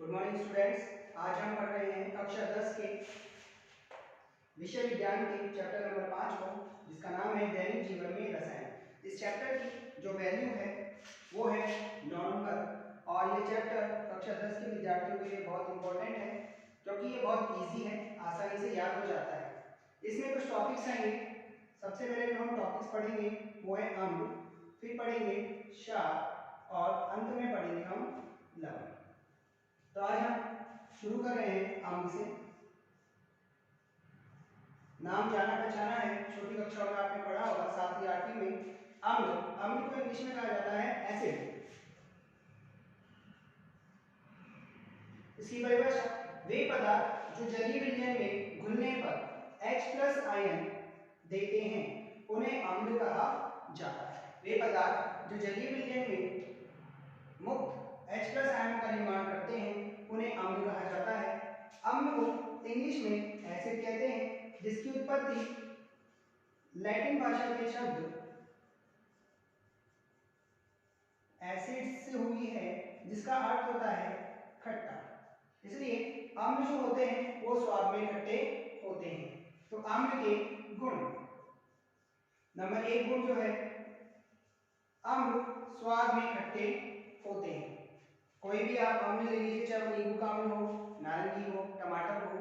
Good morning students. आज हम पढ़ रहे हैं कक्षा 10 के विषय विज्ञान के चैप्टर नंबर 5 को, जिसका नाम है दैनिक जीवन में रसायन। इस चैप्टर की जो वैल्यू है वो है 9 नंबर, और ये चैप्टर कक्षा 10 के विद्यार्थियों के लिए बहुत इंपॉर्टेंट है क्योंकि ये बहुत इजी है, आसानी से याद हो जाता है। इसमें कुछ टॉपिक्स आएंगे। सबसे पहले जो हम टॉपिक्स पढ़ेंगे वो है अम्ल, फिर पढ़ेंगे क्षार और अंत में पढ़ेंगे हम लवण। तो आज हम शुरू कर रहे हैं अम्ल से। नाम जाना पहचाना है, छोटी कक्षाओं में आपने पढ़ा होगा 7वीं 8वीं में। अम्ल, अम्ल को इंग्लिश में कहा जाता है एसिड। इसकी परिभाषा, वे पदार्थ जो जलीय विलयन में घुलने पर H+ आयन देते हैं उन्हें अम्ल कहा जाता है। वे पदार्थ जो जलीय विलयन में मुक्त H+ आयन का निर्माण करते हैं उन्हें अम्ल कहा जाता है। अम्ल को इंग्लिश में एसिड कहते हैं, जिसकी उत्पत्ति लैटिन भाषा के शब्द एसिड से हुई है, जिसका अर्थ होता है खट्टा। इसलिए अम्ल जो होते हैं वो स्वाद में खट्टे होते हैं। तो अम्ल के गुण, नंबर 1 गुण जो है, अम्ल स्वाद में खट्टे होते हैं। कोई भी आप अम्ल ले लीजिए, चाहे वो नींबू का अम्ल हो, नारंगी हो, टमाटर हो,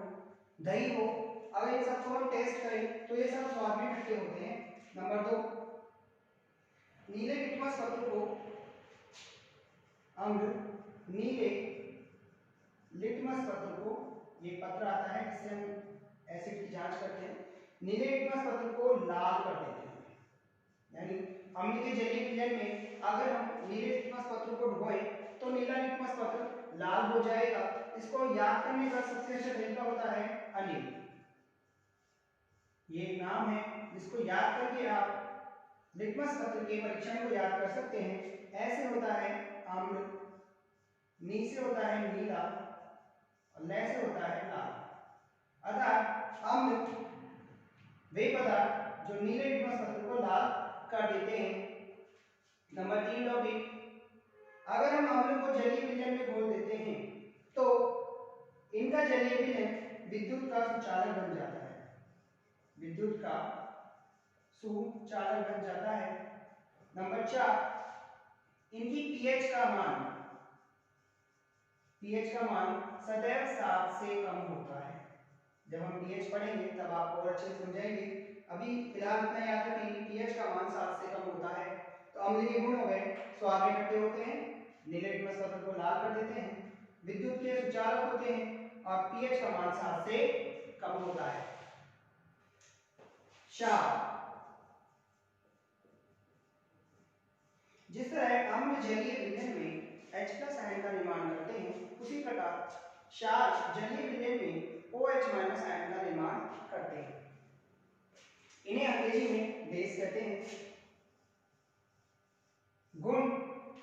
दही हो, अगर इन सबको हम टेस्ट करें तो ये सब स्वाद में खट्टे होते हैं। नंबर 2, नीले लिटमस पत्र को अम्ल, नीले लिटमस पत्र को, ये पत्र आता है जिससे हम एसिड की जांच करते हैं, नीले लिटमस पत्र को लाल कर देते हैं। यानी अम्ल के जलीय विलयन में अगर हम नीले लिटमस पत्र को डुबोएं तो नीला लिटमस पत्र लाल हो जाएगा। इसको याद करने का सबसे अच्छा तरीका होता है अनिल। ये एक नाम है जिसको याद करके आप लिटमस पत्र के परीक्षण को याद कर सकते हैं। ऐसे होता है अम्ल, नी से होता है नीला और ले से होता है लाल। अर्थात अम्ल वे पदार्थ जो नीले लिटमस पत्र को लाल कर देते हैं। नंबर 3 टॉपिक, अगर हम अम्ल को जलीय विलयन में घोल देते हैं तो इनका जलीय विलयन विद्युत का सुचालक बन जाता है। विद्युत का सुचालक बन जाता है। नंबर 4, इनकी पीएच का मान, पीएच का मान सदैव 7 से कम होता है। जब हम पीएच पढ़ेंगे तब आपको और अच्छे से समझाएंगे। अभी फिलहाल इतना याद रखें कि पीएच का मान 7 से कम होता है। तो अम्लीय गुण हो गए, स्वाद में खट्टे होते हैं, नीले लिटमस पत्र को लाल कर देते हैं, विद्युत के सुचालक होते हैं और पीएच का मान 7 से कम होता है। क्षार, जिस तरह अम्ल जलीय विलयन में H+ आयन का निर्माण करते हैं, उसी प्रकार क्षार जलीय विलयन में OH- आयन का निर्माण करते हैं। इन्हें अंग्रेजी में बेस कहते हैं। गुण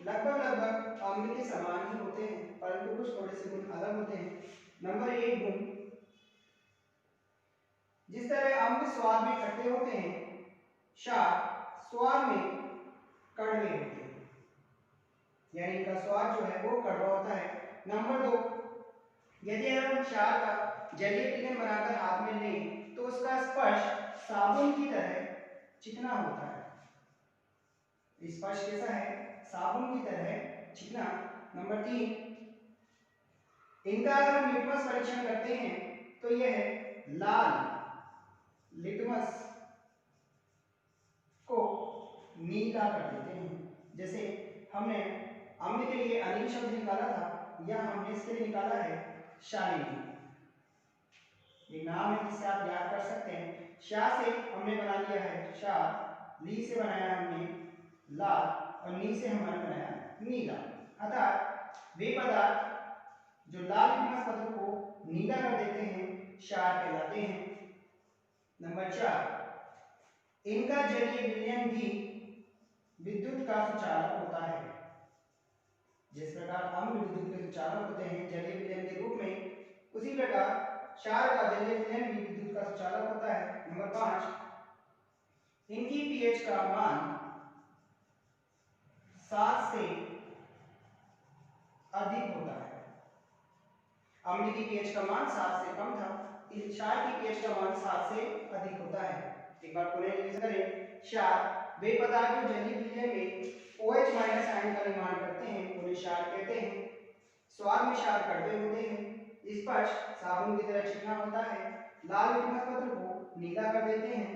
लगभग अम्ल के समान ही होते हैं, परंतु कुछ थोड़े से गुण अलग होते हैं। नंबर 1 गुण, जिस तरह अम्ल स्वाद में खट्टे होते हैं, क्षार स्वाद में कड़वे होते हैं, यानी इनका स्वाद जो है वो कड़वा होता है। नंबर 2, यदि हम क्षार का जलीय विलयन बनाकर हाथ में लें तो उसका स्पर्श साबुन की तरह चिकना होता है। स्पर्श कैसा है? साबुन की तरह चिकना। नंबर 3, इनका अगर हम लिटमस परीक्षण करते हैं तो यह लाल लिटमस को नीला कर देते हैं। जैसे हमने अम्ल के लिए अनिल शब्द निकाला था, या हमने इसके लिए निकाला है शालिनी। ये नाम है जिससे आप याद कर सकते हैं। शा से हमने बना लिया है क्षार, ली से बनाया हमने लाल और नी से हमने बनाया नीला। अर्थात वे पदार्थ जो लाल लिटमस पत्र को नीला कर देते हैं क्षार कहलाते हैं। नंबर 4, इनका जलीय विलयन भी विद्युत का सुचालक होता है। जिस प्रकार अम्ल विद्युत के सुचालक होते हैं जलीय विलयन के रूप में, उसी प्रकार क्षार का जलीय विलयन भी विद्युत का सुचालक होता है। नंबर 5, इनकी पीएच का मान 7 से अधिक होता है। अम्ल की पीएच का मान 7 से कम था, क्षार की पीएच का मान 7 से अधिक होता है। एक बार पुनः रिवीजन करें। क्षार वे पदार्थ जो जलीय विलय में OH माइनस आयन का निर्माण करते हैं उन्हें क्षार कहते हैं। स्वाद में क्षार कड़वे होते हैं, स्पर्श साबुन की तरह चिकना होता है, लाल लिटमस पत्र को नीला कर देते हैं,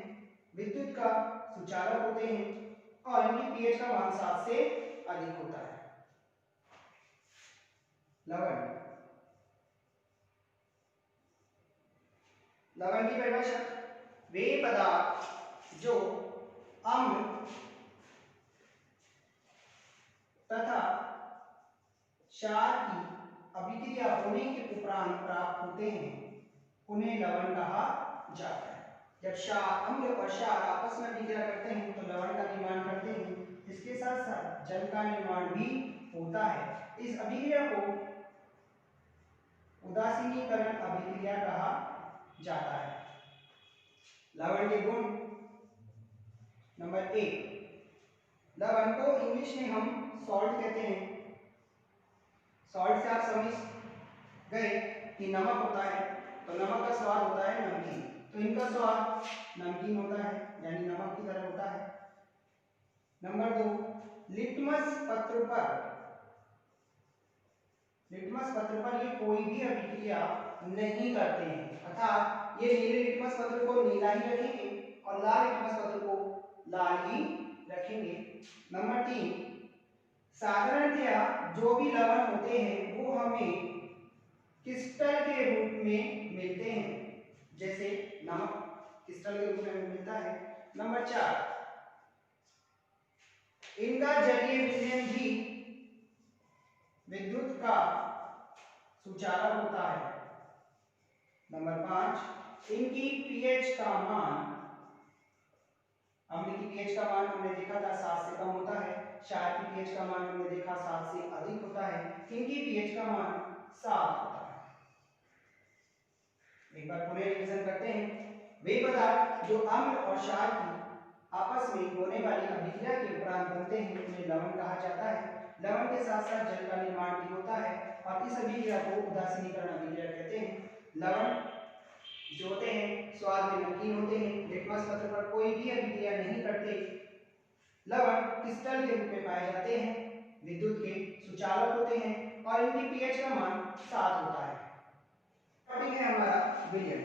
विद्युत का सुचालक होते हैं और इनकी पीएच का मान 7 से अधिक होता है। लवण लवण की परिभाषा वे पदार्थ जो अम्ल तथा क्षार की अभिक्रिया होने के उपरांत प्राप्त होते हैं उन्हें लवण कहा जाता है। जब क्षार अम्ल और क्षार आपस में अभिक्रिया करते हैं तो लवण का निर्माण करते हैं। इसके साथ साथ जल का निर्माण भी होता है। इस अभिक्रिया को उदासीनीकरण अभिक्रिया कहा जाता है। लवण के गुण नंबर 1, लवण को इंग्लिश में हम सॉल्ट कहते हैं। सॉल्ट से आप समझ गए कि नमक होता है, तो नमक का स्वाद होता है नमकीन, तो इनका स्वाद नमकीन होता है यानी नमक की तरह होता है। नंबर 2, लिटमस पत्र पर ये कोई भी अभिक्रिया नहीं करते हैं, अर्थात ये नीले लिटमस पत्र को नीला ही रखेंगे और लाल लिटमस पत्र को लाल ही रखेंगे। नंबर 3, साधारणतया जो भी लवण होते हैं वो हमें क्रिस्टल के रूप में मिलते हैं, जैसे नमक क्रिस्टल के रूप में मिलता है। नंबर 4, इनका जलीय विलयन भी विद्युत का सुचालक होता है। नंबर 5, इनकी पीएच का मान, अम्ल की पीएच का मान हमने देखा था 7 से कम होता है, क्षार की पीएच का मान हमने देखा 7 से अधिक होता है, इनकी पीएच का मान 7 होता है। एक बार पुनः रिवीजन करते हैं। वे पदार्थ जो अम्ल और क्षार की आपस में होने वाली अभिक्रिया के उपरांत बनते हैं उन्हें लवण कहा जाता है। लवण के साथ साथ जल का निर्माण भी होता है और इस अभिक्रिया को उदासीनीकरण अभिक्रिया कहते हैं। लवण जो होते हैं स्वाद में नमकीन होते हैं, लिटमस पत्र पर कोई भी अभिक्रिया नहीं करते, लवण क्रिस्टल के रूप में पाए जाते हैं, विद्युत के सुचालक होते हैं और इनकी पीएच का मान 7 होता है। टॉपिक है हमारा विलयन।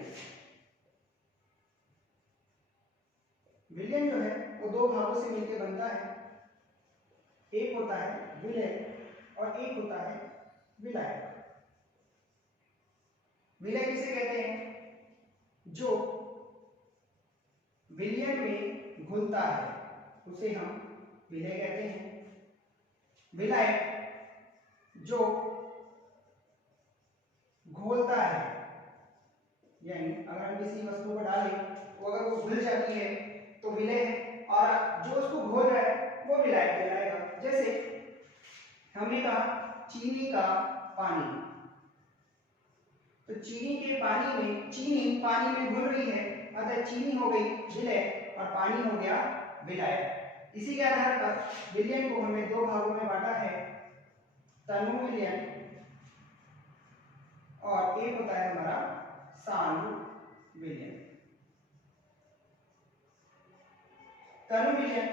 विलयन जो है वो दो भागों से मिलकर बनता है, एक होता है विलय और एक होता है विलायक। विलय किसे कहते हैं? जो विलयन में घुलता है उसे हम विलय कहते हैं। विलायक जो घोलता है, यानी अगर हम किसी वस्तु को डालें वो अगर वो घुल जाती है तो विलय है, और जो उसको घोल रहा है वो विलायक कहलाएगा। जैसे हमने कहा चीनी का पानी, तो चीनी पानी में घुल रही है, अतः चीनी हो गई विलय और पानी हो गया विलायक। इसी के आधार पर विलयन को हमने दो भागों में बांटा है, तनु विलयन और एक होता है हमारा सानु विलयन। तनु विलयन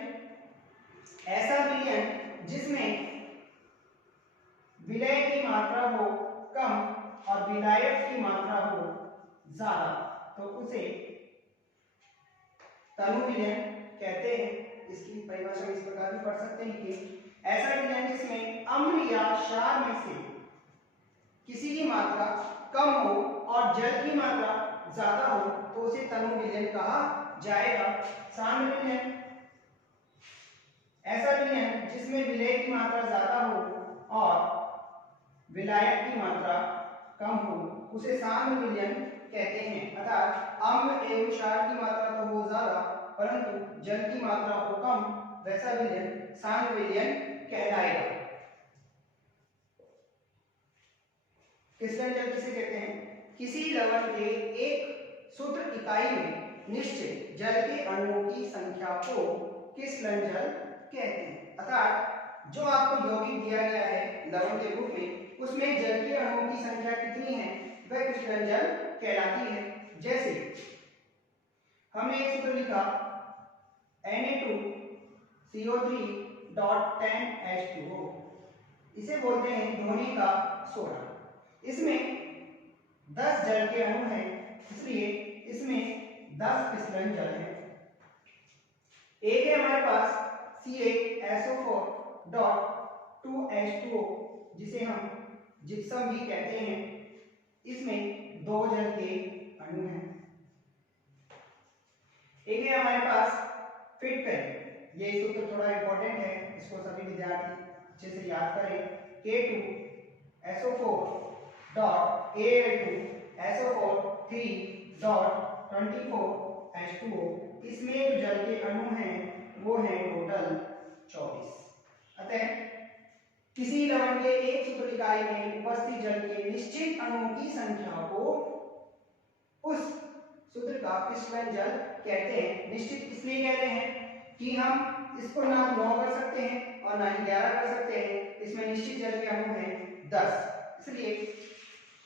ऐसा विलयन जिसमें विलय की मात्रा हो कम और विलायक की मात्रा हो ज्यादा, तो उसे तनु विलयन कहते हैं। इसकी परिभाषा इस प्रकार भी पढ़ सकते हैं कि ऐसा विलयन जिसमें अम्ल या क्षार में से किसी की मात्रा कम हो और जल की मात्रा ज्यादा हो तो उसे तनु विलयन कहा जाएगा। सानु विलयन ऐसा विलयन जिसमें विलय की मात्रा ज्यादा हो और विलायक की मात्रा कम हो उसे सानु विलयन कहते हैं। अर्थात अम्ल एवं क्षार की मात्रा तो हो ज्यादा परंतु जल की मात्रा हो कम, वैसा विलयन सानु विलयन कहलाएगा। क्रिस्टल जल किसे कहते हैं? किसी लवण के एक सूत्र इकाई में निश्चित जल के अणुओं की संख्या को क्रिस्टलन जल कहते हैं। अर्थात जो आपको यौगिक दिया गया है लवण के रूप में, उसमें जल के अणुओं की संख्या कितनी है वह क्रिस्टलन जल कहलाती है। जैसे हमने एक सूत्र लिखा Na2CO3.10H2O, इसे बोलते हैं धोने का सोडा। इसमें 10 जल के अणु हैं, इसलिए इसमें 10 क्रिस्टलन जल हैं। एक है हमारे पास CaSO4.2H2O, जिसे हम जिप्सम भी कहते हैं, इसमें 2 जल के अणु हैं। एक है हमारे पास फिट करें, ये सूत्र थोड़ा इंपॉर्टेंट है, इसको सभी विद्यार्थी अच्छे से याद करें। K2SO4.Al2SO4 3.24H2O, इसमें जो जल के अणु हैं वो हैं टोटल 24। अतः किसी लवण के एक सूत्र इकाई में उपस्थित जल के निश्चित अणुओं की संख्या को उस सूत्र का क्रिस्टलन जल कहते हैं। निश्चित इसलिए कहते हैं कि हम इसको ना 9 कर सकते हैं और ना ही 11 कर सकते हैं, इसमें निश्चित जल के अणु हैं 10। इसलिए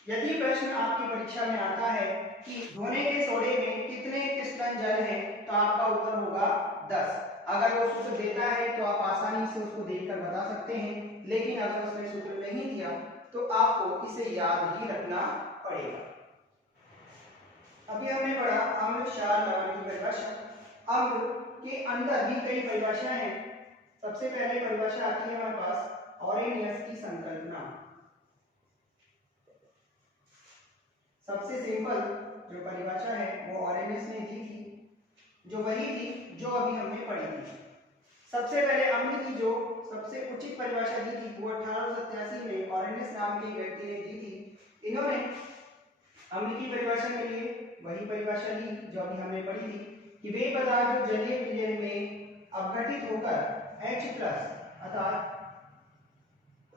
यदि प्रश्न आपकी परीक्षा में आता है कि धोने के सोडे में कितने क्रिस्टलन जल हैं, तो आपका उत्तर होगा 10। अगर वो सूत्र देता है तो आप आसानी से उसको देखकर बता सकते हैं, लेकिन अगर उसने सूत्र नहीं दिया तो आपको इसे याद ही रखना पड़ेगा। अभी हमने पढ़ा अम्ल, क्षार, लवण की परिभाषा। अम्ल के अंदर भी कई परिभाषाएं हैं। सबसे पहले परिभाषा आती है हमारे पास ऑरेनियस की संकल्पना। सबसे सिंपल जो परिभाषा है वो ऑरेनियस ने दी थी, जो वही थी जो अभी हमने पढ़ी थी। सबसे पहले अम्ल की जो सबसे उचित परिभाषा दी थी वो 1887 में ऑरेनियस नाम के व्यक्ति ने दी थी। इन्होंने अम्ल की परिभाषा के लिए वही परिभाषा ली जो अभी हमने पढ़ी थी कि वे पदार्थ जो जलीय विलयन में अपघटित होकर H+ अर्थात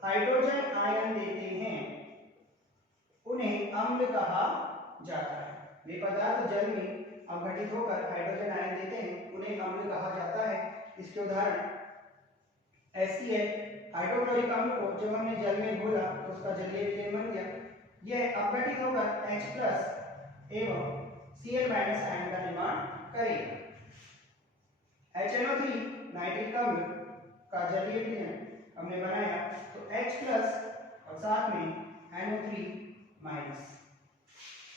हाइड्रोजन आयन देते हैं उन्हें अम्ल कहा जाता है। वे पदार्थ जल में अपघटित होकर हाइड्रोजन आयन देते हैं उन्हें अम्ल कहा जाता है। इसके उदाहरण HCl हाइड्रोक्लोरिक अम्ल को जब हमने जल में घोला तो उसका जलीय विलयन बन गया। यह अपघटित होकर H+ एवं Cl- आयन का निर्माण करेगा। HNO3 नाइट्रिक अम्ल का जलीय विलयन हमने बनाया तो H+ और साथ में NO3-।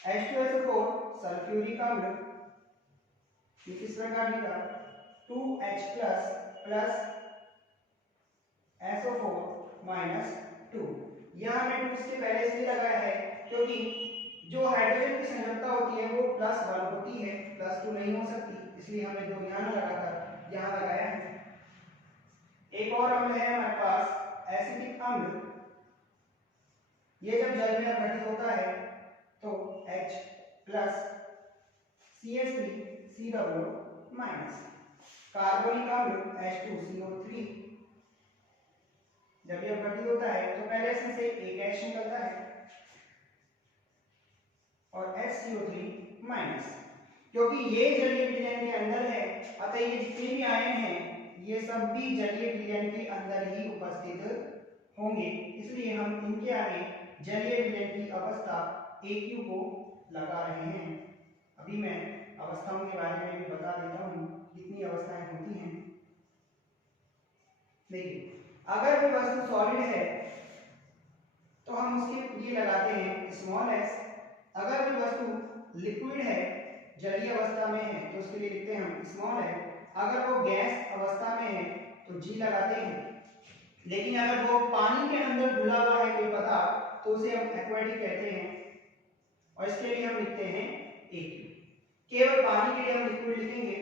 H2SO4 सल्फ्यूरिक अम्ल किस प्रकार लिखा 2H+ SO4-2। यह हमने 2 इसके पहले इसलिए लगाया है क्योंकि जो हाइड्रोजन की संयोजकता होती है वो +1 होती है, +2 नहीं हो सकती, इसलिए हमने 2 यहाँ लगाकर यहाँ लगाया है। एक और अम्ल है हमारे पास एसिटिक अम्ल। ये जब जल में अपघटित होता है तो H+ CH3COO-। कार्बनिक अम्ल H2CO3 जब ये अपघटित होता है तो पहले इसमें से एक H निकलता है और HCO3-। क्योंकि ये जलीय विलयन के अंदर है अतः ये जितने भी आयन हैं ये सब भी जलीय विलयन के अंदर ही उपस्थित होंगे, इसलिए हम इनके आगे जलीय विलयन की अवस्था AQ को लगा रहे हैं। अभी मैं अवस्थाओं के बारे में भी बता देता हूँ कितनी अवस्थाएं होती हैं। देखिए अगर कोई वस्तु सॉलिड है तो हम उसके लिए लगाते हैं s। अगर कोई वस्तु लिक्विड है जलीय अवस्था में है तो उसके लिए लिखते हैं हम स्मॉल है। अगर वो गैस अवस्था में है तो G लगाते हैं, लेकिन अगर वो पानी के अंदर घुला हुआ है कोई पदार्थ तो उसे हम एक्वेटिक कहते हैं और इसके लिए हम लिखते हैं AQ। केवल पानी के लिए हम लिक्विड लिखेंगे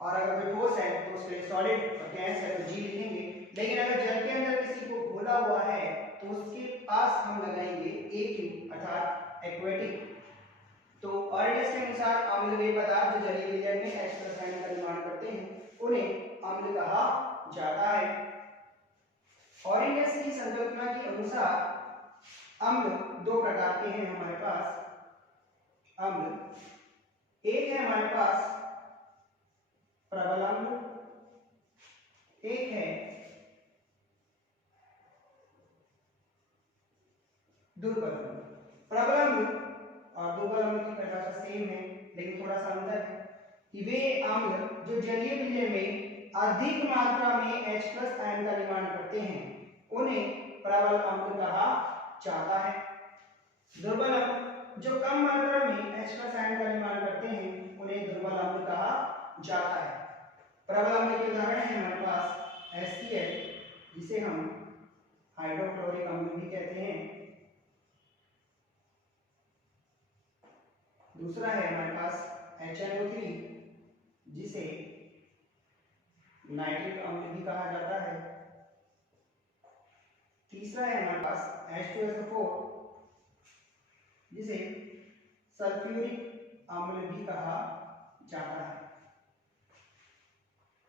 और अगर कोई ठोस है तो उसके लिए सॉलिड और गैस है तो G लिखेंगे, लेकिन अगर जल के अंदर किसी को घोला हुआ है तो उसके पास हम लगाएंगे AQ अर्थात एक्वेटिक। तो ऑरेनियस के अनुसार अम्ल वे पदार्थ जो जलीय विलयन में H+ आयन का निर्माण करते हैं उन्हें अम्ल कहा जाता है। ऑरेनियस की संकल्पना के अनुसार अम्ल 2 प्रकार के हैं हमारे पास। अम्ल एक है हमारे पास प्रबल अम्ल, एक है दुर्बल अम्ल। प्रबल अम्ल और दुर्बल अम्ल की परिभाषा सेम है, लेकिन थोड़ा सा अंतर है कि वे अम्ल जो जलीय विलयन में अधिक मात्रा में H+ आयन का निर्माण करते हैं उन्हें प्रबल अम्ल कहा जाता है। दुर्बल अम्ल जो कम मात्रा में H+ आयन का निर्माण करते हैं उन्हें दुर्बल अम्ल कहा जाता है। प्रबल अम्ल के उदाहरण हैं हमारे पास HCl जिसे हम हाइड्रोक्लोरिक अम्ल भी कहते हैं। दूसरा है हमारे पास HNO3 जिसे नाइट्रिक अम्ल भी कहा जाता है। तीसरा है हमारे पास H2SO4 जिसे सल्फ्यूरिक अम्ल भी कहा जाता है।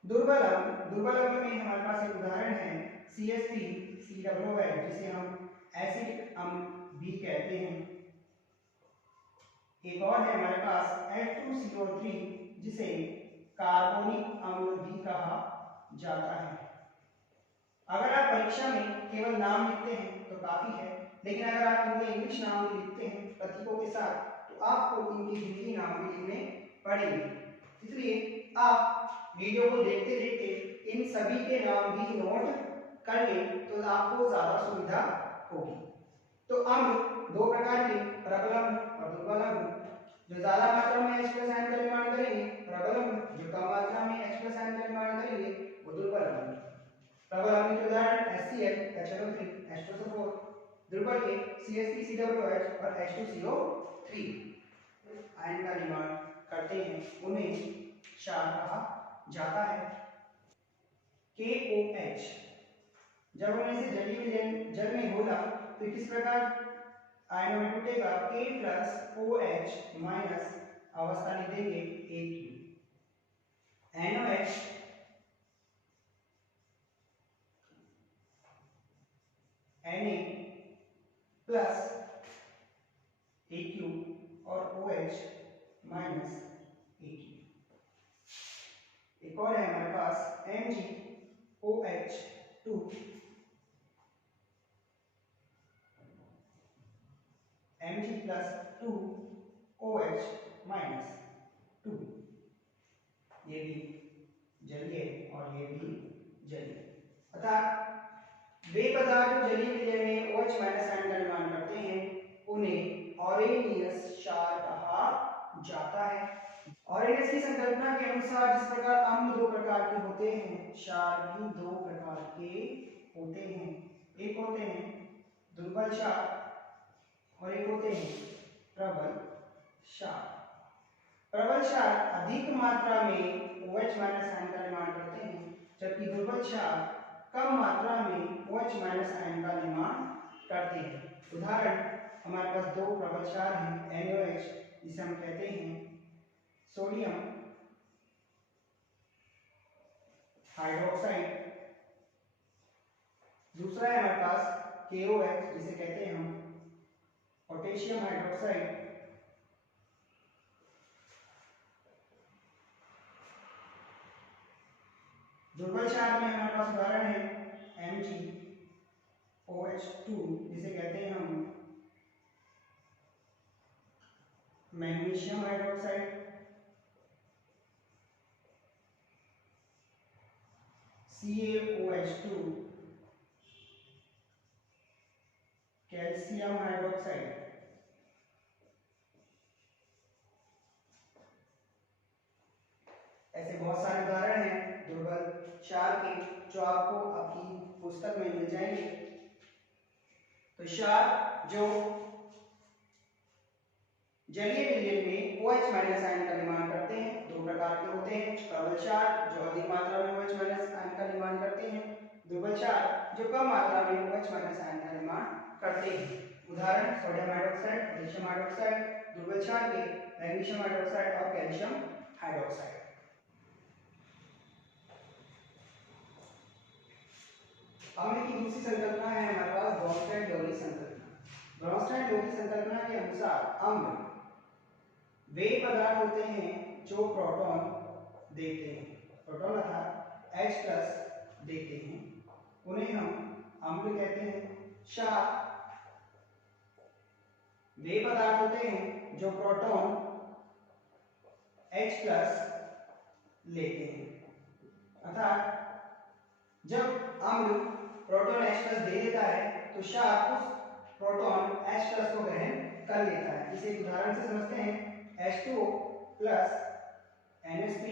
दुर्बल अम्ल में हमारे पास एक उदाहरण है CH3COOH जिसे हम एसिडिक अम्ल भी कहते हैं। एक और है हमारे पास H2CO3 जिसे कार्बोनिक अम्ल भी कहा जाता है। अगर आप परीक्षा में केवल नाम लिखते हैं तो काफी है, लेकिन अगर आप इनके इंग्लिश नाम भी लिखते हैं प्रतीकों के साथ तो आपको इनके हिंदी नाम भी लिखने पड़ेंगे। इसलिए आप वीडियो को देखते देखते इन सभी के नाम भी नोट कर लें तो आपको ज्यादा सुविधा होगी। तो अम्ल दो प्रकार के, प्रबल अम्ल और दुर्बल अम्ल। जो ज्यादा मात्रा में H+ आयन का निर्माण करेंगे प्रबल अम्ल, जो कम मात्रा में H+ आयन का निर्माण करेंगे वो दुर्बल अम्ल। प्रबल अम्ल के उदाहरण HCl, HNO3, H2SO4, दुर्बल के CH3COOH और H2CO3 आयन का निर्माण करते हैं उन्हें क्षार कहा जाता है। KOH जब हमने इसे जलीय विलयन जल में घोला तो किस प्रकार आयनों में टूटेगा, K+OH- अवस्था लिख देंगे AQ। NOH Na+ AQ और OH- AQ। एक और है हमारे पास MgOH2 Mg+2OH-2, ये भी जलीय और ये भी जलीय। अर्थात वे पदार्थ जो जलीय विलयन में OH- आयन का निर्माण करते हैं उन्हें ऑरेनियस क्षार कहा जाता है। ऑरेनियस की संकल्पना के अनुसार जिस प्रकार अम्ल दो प्रकार के होते हैं, क्षार भी दो प्रकार के होते हैं। एक होते हैं दुर्बल क्षार और एक होते हैं प्रबल क्षार। प्रबल क्षार अधिक मात्रा में OH- आयन का निर्माण करते हैं, जबकि दुर्बल क्षार कम मात्रा में OH- आयन का निर्माण करते हैं। उदाहरण हमारे पास दो प्रबल क्षार हैं NaOH जिसे हम कहते हैं सोडियम हाइड्रोक्साइड, दूसरा है हमारे पास KOH जिसे कहते हैं हम पोटेशियम हाइड्रोक्साइड। दुर्बल क्षार में हमारे पास उदाहरण है MgOH2 जिसे कहते हैं हम magnesium hydroxide, CaOH2 calcium hydroxide. ऐसे बहुत सारे उदाहरण हैं दुर्बल क्षार के जो आपको आपकी पुस्तक में मिल जाएंगे। तो क्षार जो जलीय विलयन में OH- आयन का निर्माण करते हैं दो प्रकार के होते हैं। प्रबल क्षार जो अधिक मात्रा में OH- आयन का निर्माण करते हैं, दुर्बल क्षार जो कम मात्रा में OH- आयन का निर्माण करते हैं। उदाहरण सोडियम हाइड्रोक्साइड, पोटेशियम हाइड्रोक्साइड, दुर्बल क्षार के मैग्नीशियम हाइड्रोक्साइड और कैल्शियम हाइड्रोक्साइड। अम्ल की दूसरी संकल्पना है हमारे पास ब्रोंस्टेड-लोगी संकल्पना। ब्रोंस्टेड-लोगी संकल्पना के अनुसार अम्ल वे पदार्थ होते हैं जो प्रोटॉन देते हैं, प्रोटॉन अर्थात H+ देते हैं, उन्हें हम अम्ल कहते हैं। क्षार वे पदार्थ होते हैं जो प्रोटॉन H प्लस लेते हैं। अर्थात जब अम्ल प्रोटॉन H प्लस दे देता है तो क्षार उस प्रोटॉन H प्लस को ग्रहण कर लेता है। इसे एक उदाहरण से समझते हैं। H2O plus NH3।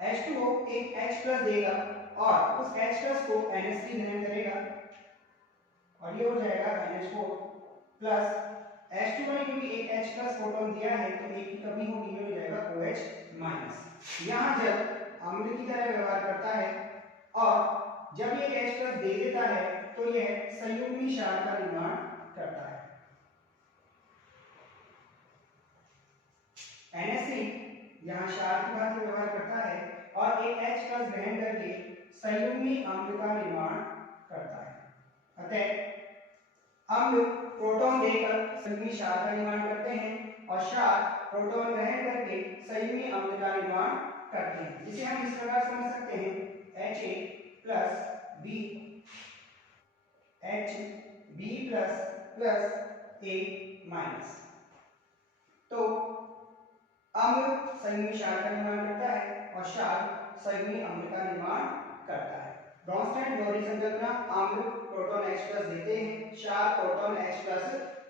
H2O एक H प्लस देगा और उस H प्लस को NH3 ग्रहण करेगा और ये हो जाएगा NH4 प्लस H2O ने क्योंकि एक H प्लस प्रोटॉन दिया है तो एक की कमी होगी, ये हो जाएगा OH माइनस। यहाँ जब अम्ल की तरह व्यवहार करता है और जब ये H प्लस दे देता है तो यह संयुग्मी क्षार का निर्माण करता है। NH3 यहाँ क्षार की भांति व्यवहार करता है और एक H प्लस ग्रहण करके संयुग्मी अम्ल का निर्माण करता है। अतः अम्ल प्रोटॉन देकर संयुग्मी क्षार का निर्माण करते हैं और क्षार प्रोटॉन ग्रहण करके संयुग्मी अम्ल का निर्माण करते हैं। इसे हम इस प्रकार समझ सकते हैं Ha plus B HB plus plus A minus. तो अम्ल संयुग्मी क्षार का निर्माण करता है और क्षार संयुग्मी अम्ल का निर्माण करता है। ब्रॉन्स्टैड-लॉरी संकल्पना, अम्ल प्रोटॉन H प्लस देते हैं, क्षार प्रोटॉन H प्लस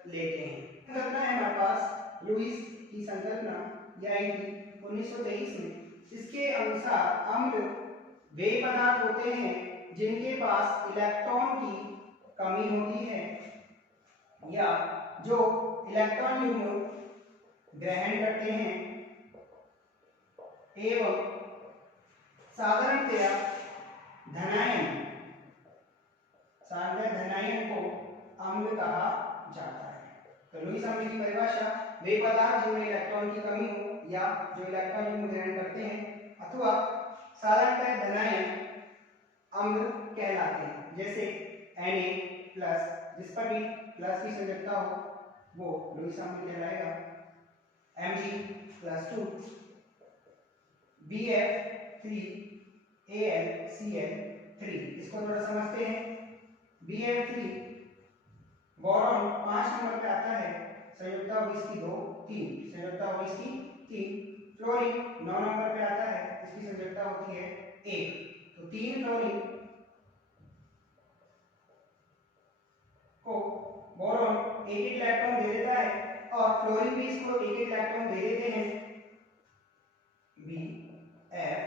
लेते हैं। संकल्पना है हमारे पास लुईस की संकल्पना, यह आई थी 1923 में। इसके अनुसार अम्ल वे पदार्थ होते हैं जिनके पास इलेक्ट्रॉन की कमी होती है या जो इलेक्ट्रॉन युग्म ग्रहण करते हैं एवं साधारणतया धनायन को अम्ल कहा जाता है। तो लुईस अम्ल की परिभाषा, वे पदार्थ जिनमें इलेक्ट्रॉन की कमी हो या जो इलेक्ट्रॉन युग्म ग्रहण करते हैं अथवा साधारणतः धनायन अम्ल कहलाते हैं। जैसे Na प्लस, जिस पर भी प्लस की संयोजकता हो वो लुईस अम्ल कहलाएगा। Mg plus 2 BF3 AlCl3। इसको थोड़ा समझते हैं। BF3 बोरॉन 5 नंबर पे आता है, संयोजकता हो इसकी 2 3, संयोजकता हो इसकी 3। फ्लोरीन 9 नंबर पे आता है, इसकी संयोजकता होती है 1। तो 3 फ्लोरीन को बोरॉन एक एक इलेक्ट्रॉन दे देता है और फ्लोरीन भी इसको एक एक इलेक्ट्रॉन दे देते हैं। B F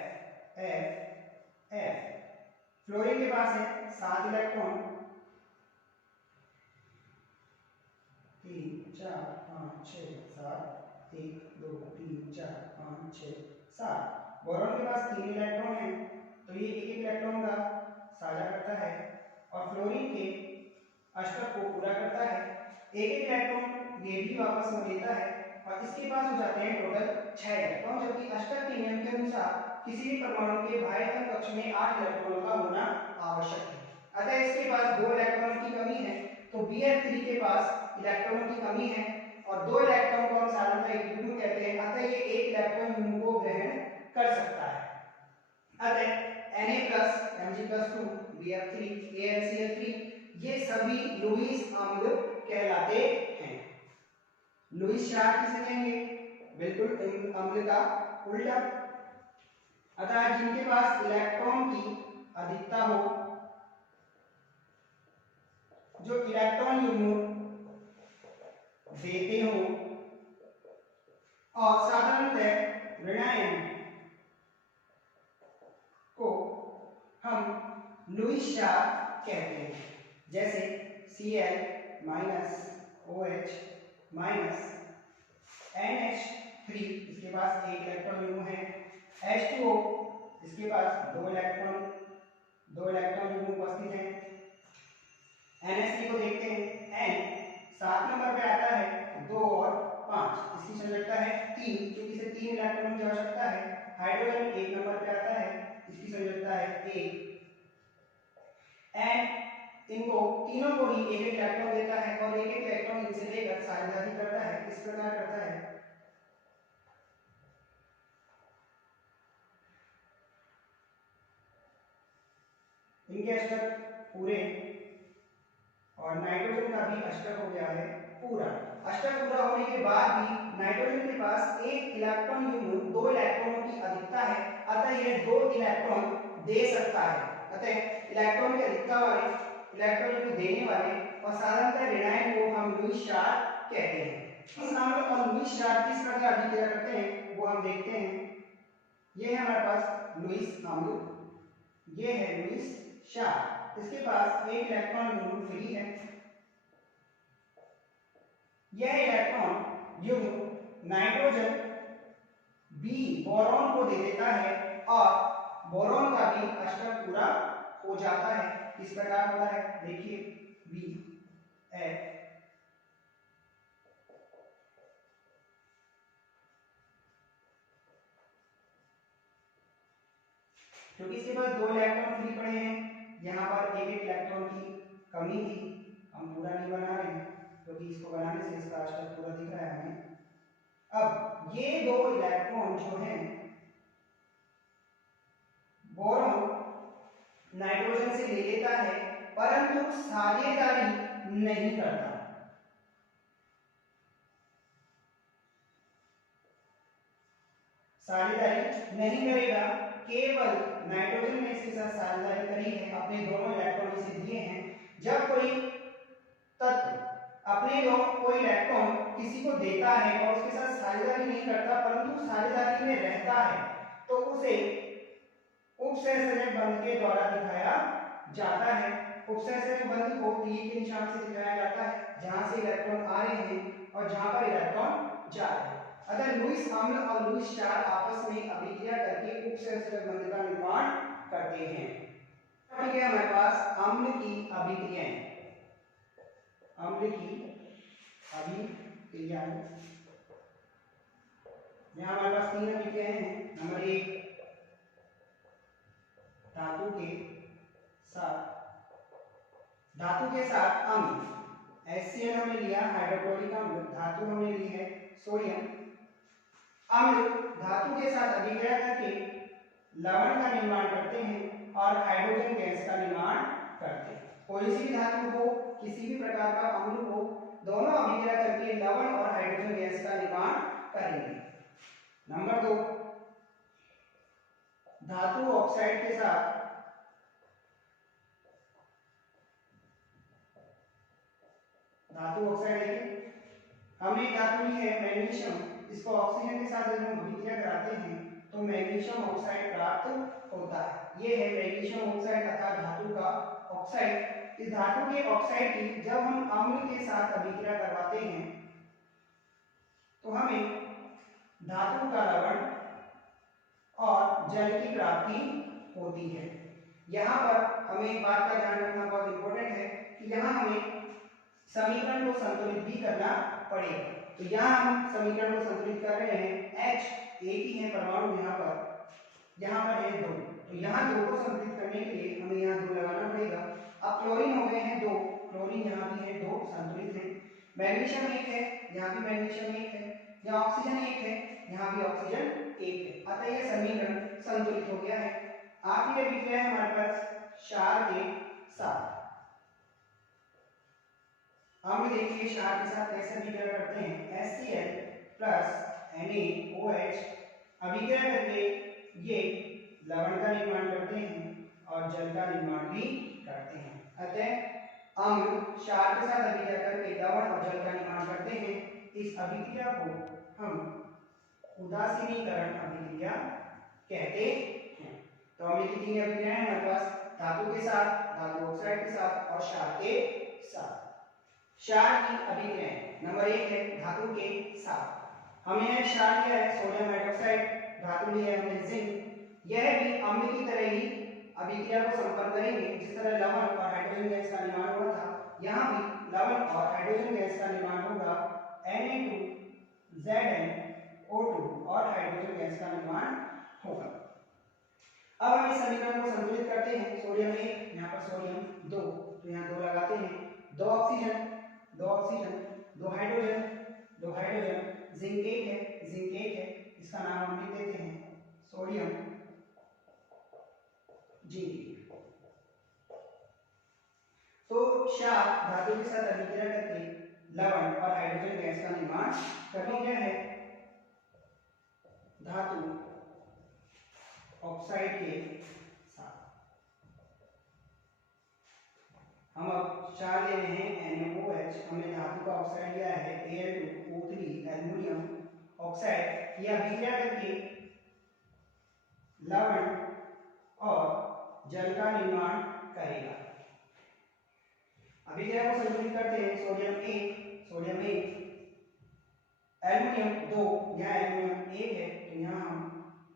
F F। Fluorine के पास है 7 इलेक्ट्रॉन, 3 4 5 6 7, 1 2 3 4 5 6 7। बोरॉन के पास 3 इलेक्ट्रॉन है तो ये एक एक इलेक्ट्रॉन का साझा करता है और फ्लोरीन के अष्टक को पूरा करता है। एक एक इलेक्ट्रॉन ये भी वापस में लेता है और इसके पास हो जाते हैं टोटल 6 इलेक्ट्रॉन, जबकि अष्टक के नियम के अनुसार किसी भी परमाणु के बाह्यतम कक्ष में 8 इलेक्ट्रॉनों का होना आवश्यक है। अतः इसके पास 2 इलेक्ट्रॉन की कमी है तो BF3 के पास इलेक्ट्रॉनों की कमी है और 2 इलेक्ट्रॉन को हम साधारणतः एक युग्म कहते हैं, अतः ये एक इलेक्ट्रॉन युग्म को ग्रहण कर सकता है। अतः Na plus Mg plus 2 BF3 AlCl3 ये सभी लुईस अम्ल कहलाते हैं। लुईस क्षार किसे कहेंगे? बिल्कुल अम्ल का उल्टा। अतः जिनके पास इलेक्ट्रॉन की अधिकता हो, जो इलेक्ट्रॉन युग्म देते हो और साधारणतः ऋणायन को हम लुईस क्षार कहते हैं। जैसे Cl minus OH minus NH3, इसके पास एक इलेक्ट्रॉन युग्म है। H2O, इसके पास दो इलेक्ट्रॉन युग्म उपस्थित हैं। NH3 को देखते हैं, N 7 नंबर पे आता है, 2 और 5, इसकी संयोजकता है 3, क्योंकि इसे 3 इलेक्ट्रॉन की आवश्यकता है। हाइड्रोजन 1 नंबर पे आता है, इसकी संयोजकता है 1। N इनको तीनों को ही एक एक इलेक्ट्रॉन देता है और एक एक इलेक्ट्रॉन इनसे लेकर साझेदारी करता है। इस प्रकार करता है। इनके अष्टक पूरे और नाइट्रोजन का भी अष्टक हो गया है पूरा। अष्टक पूरा होने के बाद भी नाइट्रोजन के पास एक इलेक्ट्रॉन युग्म 2 इलेक्ट्रॉनों की अधिकता है, अतः यह 2 इलेक्ट्रॉन दे सकता है। अतः इलेक्ट्रॉन की अधिकता वाले इलेक्ट्रॉन को देने वाले और साधारणतः ऋणायन को हम लुईस क्षार कहते हैं। इस नाम और लुईस क्षार किस प्रकार अभिक्रिया करते हैं वो हम देखते हैं। ये है हमारे पास लुईस अम्ल, ये है लुईस क्षार। इसके पास एक इलेक्ट्रॉन युग्म फ्री है। यह इलेक्ट्रॉन युग्म नाइट्रोजन बी बोरॉन को दे देता है और बोरॉन का भी अष्टक पूरा हो जाता है। किस प्रकार होता है देखिए, बी एफ क्योंकि इसके पास 2 इलेक्ट्रॉन फ्री पड़े हैं, यहाँ पर एक इलेक्ट्रॉन की कमी थी, हम पूरा नहीं बना रहे हैं क्योंकि इसको बनाने से इसका अष्टक पूरा दिख रहा है हमें। अब ये 2 इलेक्ट्रॉन जो हैं बोरॉन नाइट्रोजन से ले लेता है परंतु साझेदारी नहीं करता। साझेदारी नहीं करेगा, केवल नाइट्रोजन ने इसके साथ साझेदारी करी है, अपने दोनों इलेक्ट्रॉन इसे दिए हैं। जब कोई तत्व अपने कोई इलेक्ट्रॉन किसी को देता है और उसके साथ साझेदारी नहीं करता परंतु साझेदारी में रहता है तो उसे उपसहसंयोजक बंध के द्वारा दिखाया जाता है। उपसहसंयोजक बंध को तीर के निशान से दिखाया जाता है, जहां से इलेक्ट्रॉन आ रहे हैं और जहां पर इलेक्ट्रॉन जा रहे हैं। अगर लुईस अम्ल और लुईस क्षार आपस में अभिक्रिया करके उपसहसंयोजक बंध का निर्माण करते हैं। ठीक है, हमारे पास अम्ल की अभिक्रियाएं, अम्ल की अभिक्रियाएं, यहाँ हमारे पास 3 अभिक्रियाएं हैं। नंबर 1 धातु के साथ अम्ल, HCl हमने लिया, हाइड्रोक्लोरिक अम्ल, धातु हमने ली है सोडियम। अम्ल धातु के साथ अभिक्रिया करके लवण का निर्माण करते हैं और हाइड्रोजन गैस का निर्माण करते हैं। कोई सी भी धातु हो, किसी भी प्रकार का अम्ल हो, दोनों अभिक्रिया करके लवण और हाइड्रोजन गैस का निर्माण करेंगे। नंबर 2 धातु ऑक्साइड के साथ धातु ऑक्साइड है, हमने धातु ली है मैग्नीशियम, इसको ऑक्सीजन के साथ जब हम अभिक्रिया कराते हैं तो मैग्नीशियम ऑक्साइड प्राप्त होता है। ये है मैग्नीशियम ऑक्साइड अर्थात धातु का ऑक्साइड। इस धातु के ऑक्साइड की जब हम अम्ल के साथ अभिक्रिया करवाते हैं तो हमें धातु का लवण और जल की प्राप्ति होती है। यहाँ पर हमें एक बात का ध्यान रखना बहुत इंपॉर्टेंट है कि यहाँ हमें समीकरण को संतुलित भी करना पड़ेगा। तो यहाँ हम समीकरण को संतुलित कर रहे हैं, H एक ही है परमाणु यहाँ पर है 2, तो यहाँ 2 को संतुलित करने के लिए हमें यहाँ 2 लगाना पड़ेगा। अब क्लोरीन हो गए हैं 2, क्लोरीन यहाँ भी है 2 संतुलित है। मैग्नीशियम 1 है, यहाँ भी मैग्नीशियम 1 है, यहाँ ऑक्सीजन 1 है, यहाँ भी ऑक्सीजन 1 है, अतः यह समीकरण संतुलित हो गया है। आखिरी अभिक्रिया है हमारे पास क्षार के साथ। हम देखिए क्षार के साथ कैसे अभिक्रिया करते हैं। HCl प्लस NaOH अभिक्रिया करके ये लवण का निर्माण करते हैं और जल का निर्माण भी करते हैं। अतः अम्ल क्षार के साथ अभिक्रिया करके लवण और जल का निर्माण करते हैं। इस अभिक्रिया को हम उदासीनीकरण अभिक्रिया कहते हैं। तो अम्ल की 3 अभिक्रियाएं हमारे पास, धातु के साथ, धातु ऑक्साइड के साथ और क्षार के साथ। क्षार की अभिक्रियाएं नंबर 1 है धातु के साथ। हमने क्षार किया है सोडियम हाइड्रोक्साइड, धातु ली है हमने जिंक। यह भी अम्ल की तरह ही अभिक्रिया को संपन्न करेंगे। जिस तरह लवण और हाइड्रोजन गैस का निर्माण हुआ था, यहाँ भी लवण और हाइड्रोजन गैस का निर्माण होगा, Na2ZnO2 और हाइड्रोजन गैस का निर्माण होगा। अब हम इस समीकरण को संतुलित करते हैं। सोडियम 1, यहाँ पर सोडियम 2, तो यहाँ 2 लगाते हैं, 2 ऑक्सीजन 2 हाइड्रोजन, जिंक 1 है, इसका नाम हम लिख देते हैं सोडियम जिंक। तो क्षार धातु के साथ अभिक्रिया करके लवण और हाइड्रोजन गैस का निर्माण करना क्या है? धातु ऑक्साइड के साथ। हम अब चार ले रहे हैं NaOH। हमने धातु का ऑक्साइड लिया है Al2O3 एल्युमिनियम ऑक्साइड। यह अभिक्रिया करके लवण और जल का निर्माण करेगा। अभिक्रिया को संतुलित करते हैं। सोडियम 1 एल्युमिनियम 2, यहाँ एल्युमिनियम 1 है तो यहाँ हम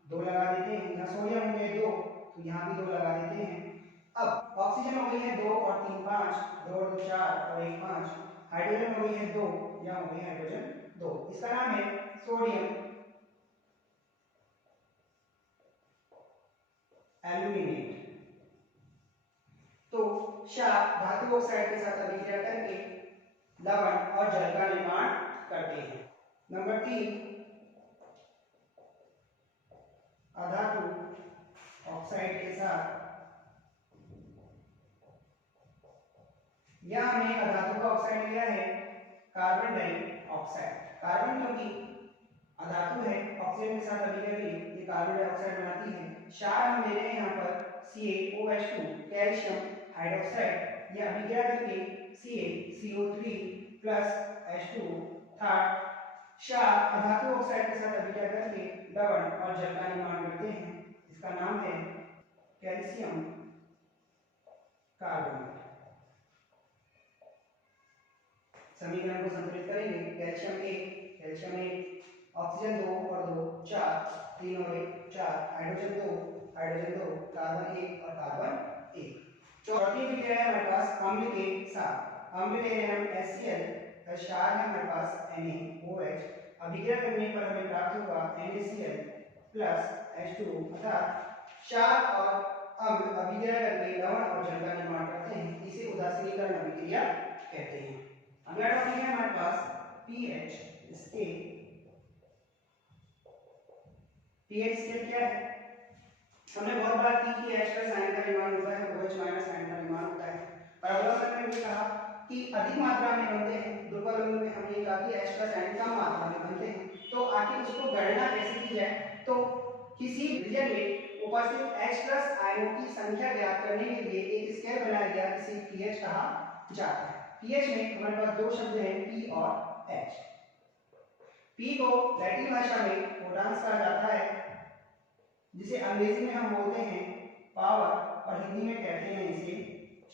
2 लगा देते हैं। यहाँ सोडियम हो गए 2 तो यहाँ भी 2 लगा देते हैं। अब ऑक्सीजन हो गई है 2 और 3 5, 2 और 2 4 और 1 5। हाइड्रोजन हो गई है 2, यहाँ हो गई हाइड्रोजन 2। इसका नाम है सोडियम एल्यूमिनेट। तो क्षार धातु ऑक्साइड के साथ अभिक्रिया करके लवण और जल का निर्माण करते हैं। नंबर 3 अधातु ऑक्साइड के साथ, यह हमने एक अधातु का ऑक्साइड लिया है कार्बन डाइऑक्साइड। कार्बन क्योंकि अधातु है, ऑक्सीजन के साथ अभिक्रिया करके ये कार्बन डाइऑक्साइड बनाती है। क्षार हम ले रहे हैं यहाँ पर CaOH2 कैल्शियम हाइड्रोक्साइड। यह अभिक्रिया करके CaCO3 प्लस H2 थर्ड क्षार अधातु ऑक्साइड के साथ अभिक्रिया करके लवण और जल का निर्माण करते हैं। इसका नाम है कैल्शियम कार्बोनेट। समीकरण को संतुलित करेंगे। कैल्शियम 1 ऑक्सीजन 2 और 2 4, 3 और 1 4, हाइड्रोजन 2 कार्बन 1 और कार्बन 1। चौथी अभिक्रिया है हमारे पास अम्ल के साथ। अम्ल ले रहे हैं हम HCl, क्षार है हमारे पास NaOH। अभिक्रिया करने पर हमें प्राप्त होगा NaCl प्लस H2 अर्थात क्षार और अम्ल अभिक्रिया करके लवण और जल का निर्माण करते हैं। इसे उदासीनीकरण अभिक्रिया कहते हैं। अगला टॉपिक है हमारे पास pH स्केल। pH स्केल क्या है? हमने बहुत बात की कि H प्लस आयन का निर्माण होता है, OH माइनस आयन का निर्माण होता है। पर अवलोकन में भी कहा कि अधिक मात्रा में बनते हैं। दुर्बल में हमने कहा कि H प्लस आयन कम मात्रा में बनते हैं। तो आखिर उसको गणना कैसे की जाए? तो किसी विलयन में उपस्थित H प्लस आयनों की संख्या ज्ञात करने के लिए एक स्केल बनाया गया जिसे pH कहा जाता है। pH में हमारे पास दो शब्द हैं P और H। P को लैटिन भाषा में पोटांस कहा जाता है, जिसे अंग्रेजी में हम बोलते हैं पावर और हिंदी में कहते हैं इसे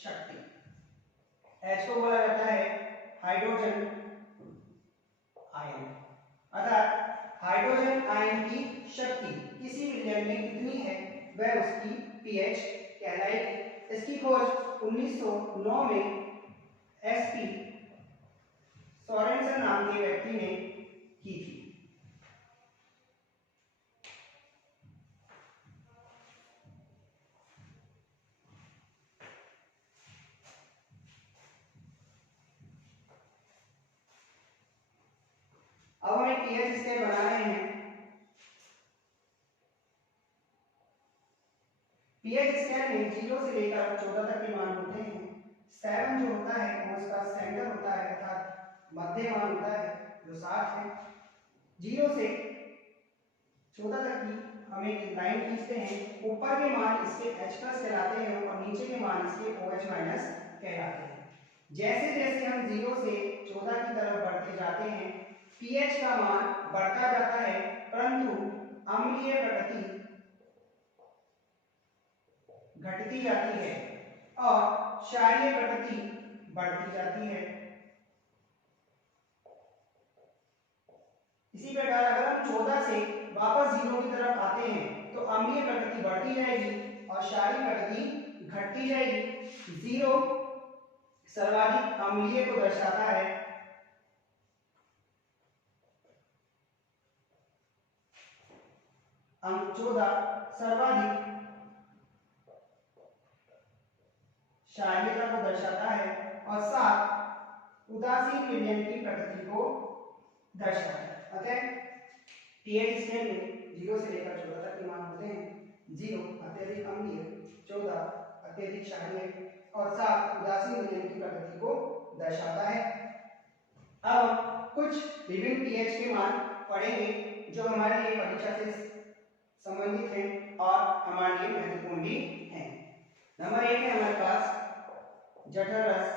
शक्ति। H को बोला जाता है हाइड्रोजन आयन। अर्थात हाइड्रोजन आयन की शक्ति किसी विलयन में कितनी है वह उसकी pH कहलाएगी। इसकी खोज 1909 में SP सोरेनसन नाम के व्यक्ति ने की थी। अब हमें pH स्केल बना रहे हैं। pH स्केल में 0 से लेकर 14 तक के मान होते हैं। 7 जो होता है वो इसका सेंटर होता है अर्थात मध्य मान होता है जो 7 है। 0 से 14 तक की हम एक लाइन खींचते हैं। ऊपर के मान इसके H प्लस कहलाते हैं और नीचे के मान इसके OH माइनस कहलाते हैं। जैसे जैसे हम 0 से 14 की तरफ बढ़ते जाते हैं pH का मान बढ़ता जाता है, परंतु अम्लीय प्रकृति घटती जाती है और क्षारीय प्रकृति बढ़ती जाती है। इसी प्रकार अगर हम 14 से वापस 0 की तरफ आते हैं तो अम्लीय प्रकृति बढ़ती जाएगी और क्षारीय प्रकृति घटती जाएगी। 0 सर्वाधिक अम्लीय को दर्शाता है, 14 सर्वाधिक क्षारीयता को दर्शाता है और 7 उदासीन विलयन की प्रकृति को दर्शाता है। अतः pH स्केल में 0 से लेकर 14 तक के मान होते हैं। 0 अत्यधिक अम्लीय, 14 अत्यधिक क्षारीय और 7 उदासीन विलयन की प्रकृति को दर्शाता है। अब कुछ विभिन्न पीएच के मान पढ़ेंगे जो हमारे लिए परीक्षा से संबंधित हैं और हमारे लिए महत्वपूर्ण भी हैं। नंबर 1 है हमारे पास जठर रस,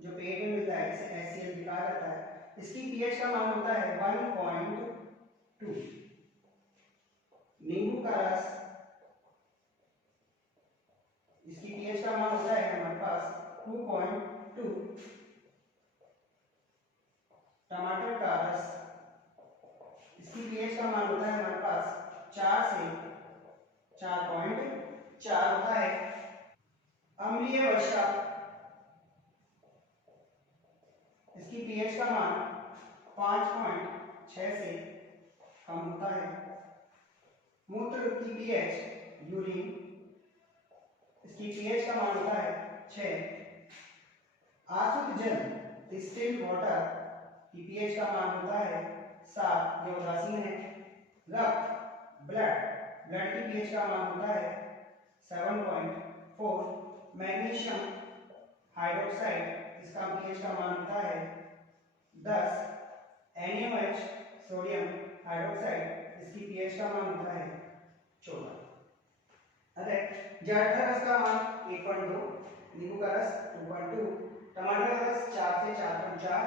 जो पेट में मिलता है, इसे HCl कहा जाता है। इसकी पीएच का मान होता है 1.2। नींबू का रस, इसकी पीएच का मान होता है हमारे पास 2.2। टमाटर का रस, इसकी पीएच का मान होता है हमारे पास 4 से 4.4 होता है। अम्लीय वर्षा, इसकी पीएच का मान 5.6 से कम होता है। मूत्र की पीएच, यूरिन, इसकी पीएच का मान होता है 6। आसुत जल, डिस्टिल्ड वाटर, की पीएच का मान होता है 7, जो उदासीन है। रक्त, ब्लड, ब्लड की पीएच का मान होता है 7.4। मैग्नीशियम हाइड्रोक्साइड, इसका पीएच का मान होता है 10। NaOH, सोडियम हाइड्रोक्साइड, इसकी पीएच का मान होता है 14। जठर रस का मान 1.2, नींबू का रस 2.2, टमाटर का रस 4 से 4.4,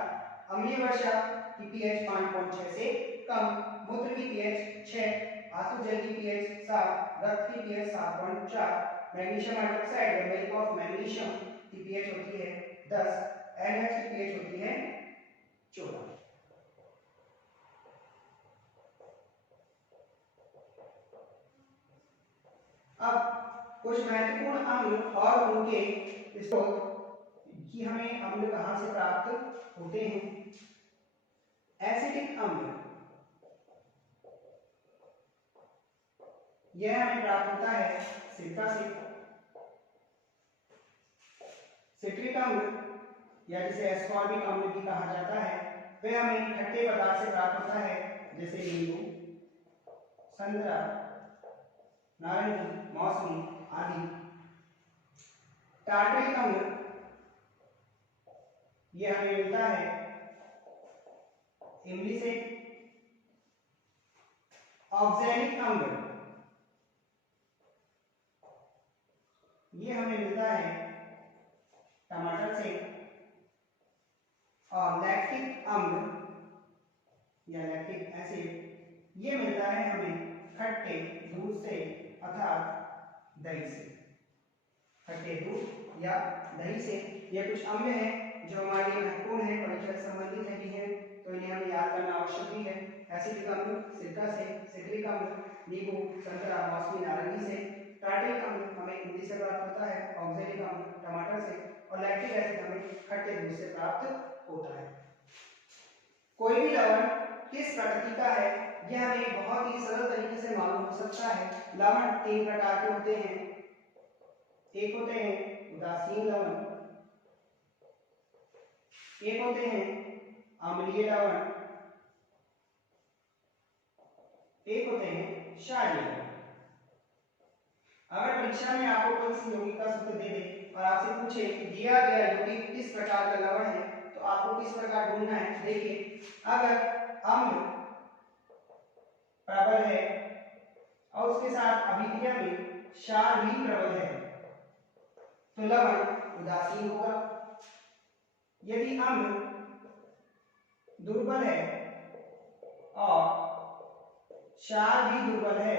अम्लीय वर्षा की पीएच 5.6 से कम, मूत्र की पीएच 6, आसुत जल की पीएच 7, रक्त की पीएच 7.4, मैग्नीशियम हाइड्रोक्साइड या मिल्क ऑफ मैग्नीशियम की पीएच होती है 10, NaOH की पीएच होती है 14। अब कुछ महत्वपूर्ण अम्ल और उनके स्रोत कि हमें अम्ल कहां से प्राप्त होते हैं। एसिडिक अम्ल, यह हमें प्राप्त होता है सिरका से। सिट्रिक अम्ल या जिसे एस्कॉर्बिक अम्ल भी कहा जाता है, वह हमें खट्टे पदार्थ से प्राप्त होता है, जैसे नींबू, संतरा, नारंगी, मौसमी आदि। टार्टरिक अम्ल, यह हमें मिलता है इमली से। ऑक्सैलिक अम्ल, ये हमें मिलता है टमाटर से। और लैक्टिक अम्ल या लैक्टिक एसिड, ये मिलता है हमें खट्टे दूध से अर्थात दही से। खट्टे दूध या दही से। ये कुछ अम्ल हैं जो हमारे लिए महत्वपूर्ण है, परीक्षा से संबंधित है भी हैं, तो इन्हें हमें याद करना आवश्यक भी है। एसिडिक अम्ल सिरका से, सिट्रिक अम्ल नींबू, संतरा, मौसमी, नारंगी से, टार्टरिक अम्ल हमें इमली से प्राप्त होता है, ऑक्सैलिक अम्ल टमाटर से, और लैक्टिक एसिड हमें खट्टे दूध से प्राप्त होता है। कोई भी लवण किस प्रकृति का है, यह हमें बहुत ही सरल तरीके से मालूम हो सकता है। लवण 3 प्रकार के होते हैं। एक होते हैं उदासीन लवण, एक होते हैं अम्लीय लवण, एक होते हैं क्षारीय लवण। अगर परीक्षा में आपको कोई सी यौगिक का सूत्र दे दे और आपसे पूछे कि दिया गया यौगिक किस प्रकार का लवण है, तो आपको किस प्रकार ढूंढना है। देखिए, अगर अम्ल प्रबल है और उसके साथ अभिक्रिया में क्षार भी प्रबल है, तो लवण उदासीन होगा। यदि अम्ल दुर्बल है और क्षार भी दुर्बल है,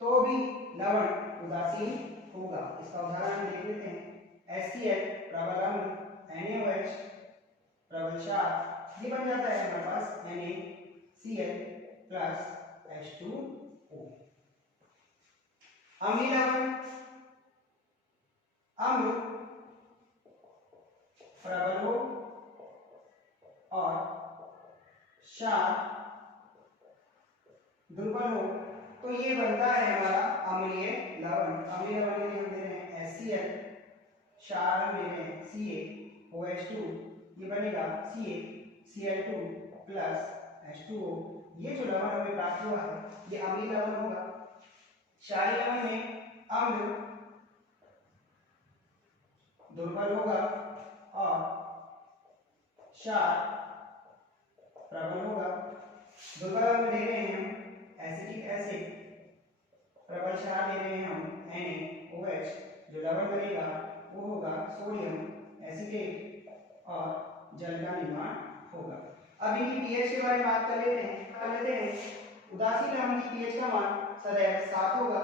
तो भी लवण उदासीन होगा। इसका उदाहरण हम देख लेते हैं। HCl प्रबल अम्ल, NaOH प्रबल क्षार, ये बन जाता है हमारे पास NaCl प्लस H2O। अम्लीय लवण, अम्ल प्रबल हो और क्षार दुर्बल हो, तो ये बनता है हमारा अम्लीय लवण। अम्लीय लवण के लिए हम दे रहे हैं HCl, क्षार हम ले रहे हैं CaOH2, ये बनेगा CaCl2 प्लस H2O। ये जो लवण हमें प्राप्त हुआ है, ये अम्लीय लवण होगा। क्षारीय लवण में अम्ल दुर्बल होगा और क्षार प्रबल होगा। दुर्बल अम्ल ले रहे हैं हम एसिटिक एसिड, प्रबल क्षार ले रहे हैं हम NaOH, जो लवण बनेगा वो होगा सोडियम एसीटेट और जल का निर्माण होगा। अब इनकी पीएच के बारे में बात कर लेते हैं। उदासीन लवण की पीएच का मान सदैव 7 होगा,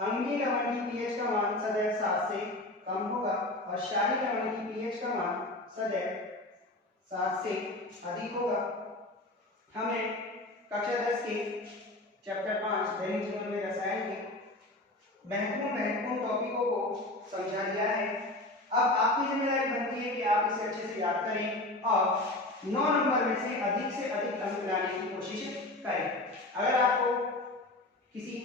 अम्लीय लवण की पीएच का मान सदैव 7 से कम होगा और क्षारीय लवण की पीएच का मान सदैव 7 से अधिक होगा। हमने कक्षा 10 के चैप्टर 5 दैनिक जीवन में रसायन के महत्वपूर्ण टॉपिकों को समझा दिया है। अब आपकी जिम्मेदारी बनती है कि आप इसे अच्छे से याद करें और 9 नंबर में से अधिक अंक लाने की कोशिश करें। अगर आपको किसी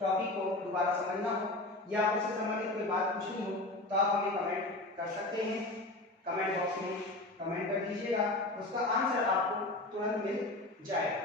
टॉपिक को दोबारा समझना हो या उससे संबंधित कोई बात पूछनी हो तो आप हमें कमेंट कर सकते हैं। कमेंट बॉक्स में कमेंट कर दीजिएगा, उसका आंसर आपको तुरंत मिल जाएगा।